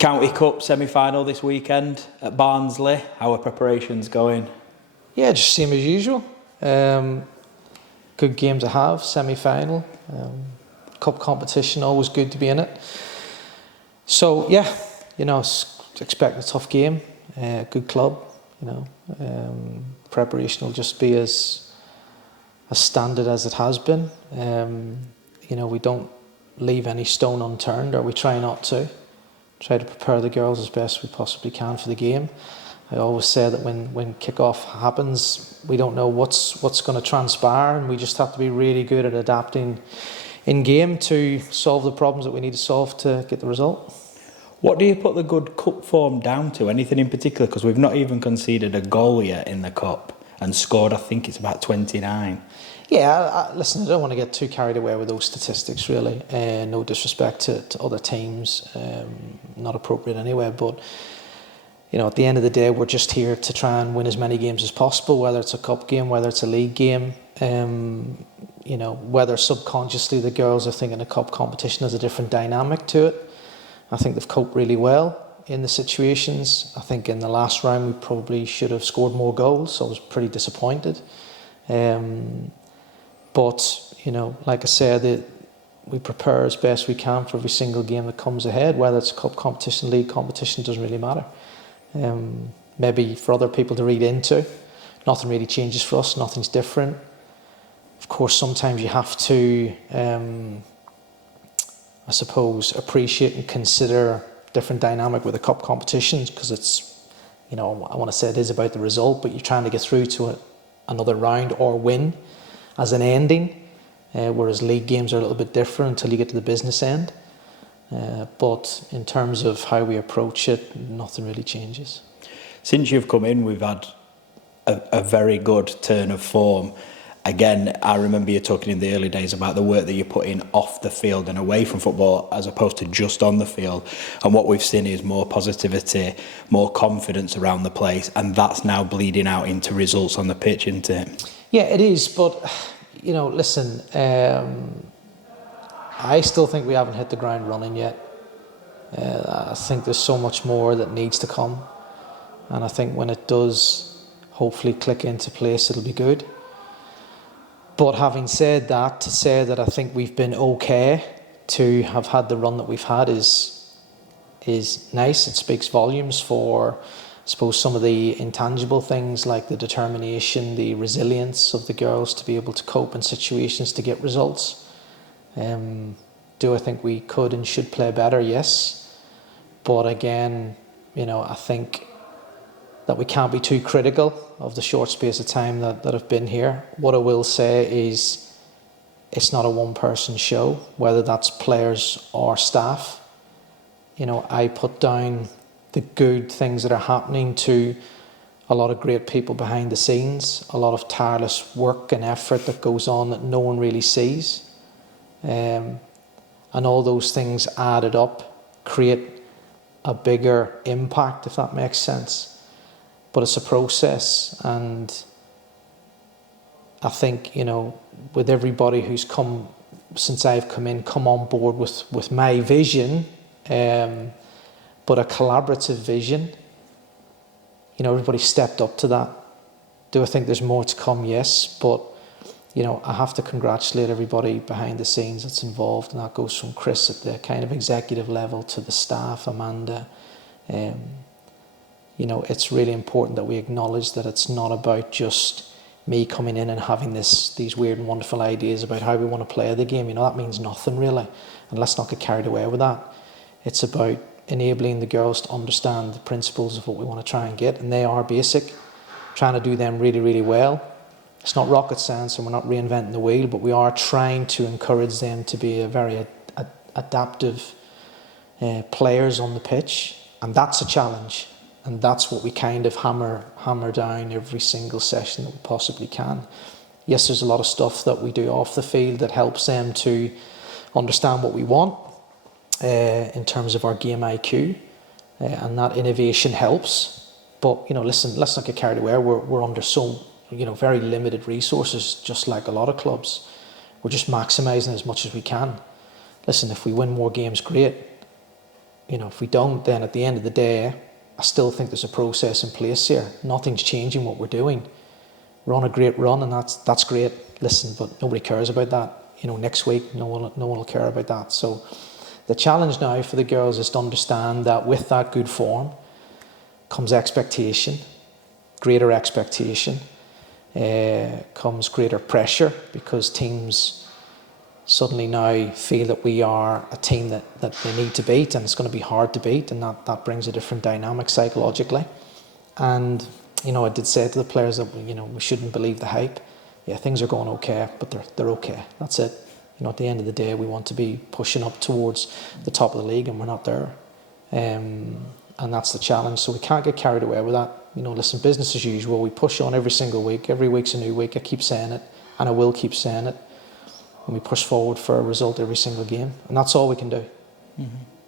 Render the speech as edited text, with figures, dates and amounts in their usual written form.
County Cup semi-final this weekend at Barnsley. How are preparations going? Yeah, just same as usual. Good game to have, semi-final. Cup competition, always good to be in it. So yeah, expect a tough game. Good club, Preparation will just be as standard as it has been. We don't leave any stone unturned, or we try not to. Try to prepare the girls as best we possibly can for the game. I always say that when kick-off happens, we don't know what's going to transpire, and we just have to be really good at adapting in game to solve the problems that we need to solve to get the result. What do you put the good cup form down to? Anything in particular? Because we've not even conceded a goal yet in the cup and scored, I think it's about 29. Yeah, listen, I don't want to get too carried away with those statistics, really. No disrespect to other teams, not appropriate anyway. But, at the end of the day, we're just here to try and win as many games as possible, whether it's a cup game, whether it's a league game. Whether subconsciously the girls are thinking a cup competition has a different dynamic to it. I think they've coped really well in the situations. I think in the last round we probably should have scored more goals, so I was pretty disappointed. But, like I said, we prepare as best we can for every single game that comes ahead, whether it's a cup competition, league competition, doesn't really matter. Maybe for other people to read into, nothing really changes for us, nothing's different. Of course, sometimes you have to, appreciate and consider different dynamic with the cup competitions, because it's, I want to say it is about the result, but you're trying to get through to another round or win as an ending, whereas league games are a little bit different until you get to the business end. But in terms of how we approach it, nothing really changes. Since you've come in, we've had a very good turn of form. Again, I remember you talking in the early days about the work that you're putting off the field and away from football as opposed to just on the field. And what we've seen is more positivity, more confidence around the place, and that's now bleeding out into results on the pitch, isn't it? Yeah, it is, but, listen, I still think we haven't hit the ground running yet. I think there's so much more that needs to come, and I think when it does hopefully click into place, it'll be good. But having said that, to say that I think we've been okay to have had the run that we've had is nice. It speaks volumes for, I suppose, some of the intangible things like the determination, the resilience of the girls to be able to cope in situations to get results. Do I think we could and should play better? Yes. But again, I think that we can't be too critical of the short space of time that I've been here. What I will say is it's not a one-person show, whether that's players or staff. I put down the good things that are happening to a lot of great people behind the scenes, a lot of tireless work and effort that goes on that no one really sees. And all those things added up create a bigger impact, if that makes sense. But it's a process, and I think, with everybody who's come since I've come on board with my vision, but a collaborative vision, everybody stepped up to that. Do I think there's more to come? Yes, but I have to congratulate everybody behind the scenes that's involved, and that goes from Chris at the kind of executive level to the staff, Amanda. It's really important that we acknowledge that it's not about just me coming in and having these weird and wonderful ideas about how we want to play the game. That means nothing really, and let's not get carried away with that. It's about enabling the girls to understand the principles of what we want to try and get, and they are basic, trying to do them really, really well. It's not rocket science, and we're not reinventing the wheel, but we are trying to encourage them to be a very adaptive players on the pitch, and that's a challenge. And that's what we kind of hammer down every single session that we possibly can. Yes, there's a lot of stuff that we do off the field that helps them to understand what we want in terms of our game IQ, and that innovation helps. But listen, let's not get carried away. We're under so very limited resources, just like a lot of clubs. We're just maximising as much as we can. Listen, if we win more games, great. you know, if we don't, then at the end of the day, I still think there's a process in place here. Nothing's changing what we're doing. We're on a great run, and that's great. Listen, but nobody cares about that. You know, next week, no one will care about that. So the challenge now for the girls is to understand that with that good form comes expectation, greater expectation, comes greater pressure, because teams suddenly now feel that we are a team that they need to beat, and it's going to be hard to beat, and that brings a different dynamic psychologically. And, you know, I did say to the players that, you know, we shouldn't believe the hype. Yeah, things are going okay, but they're okay. That's it. You know, at the end of the day, we want to be pushing up towards the top of the league, and we're not there. And that's the challenge. So we can't get carried away with that. You know, listen, business as usual. We push on every single week. Every week's a new week. I keep saying it, and I will keep saying it. And we push forward for a result every single game, and that's all we can do.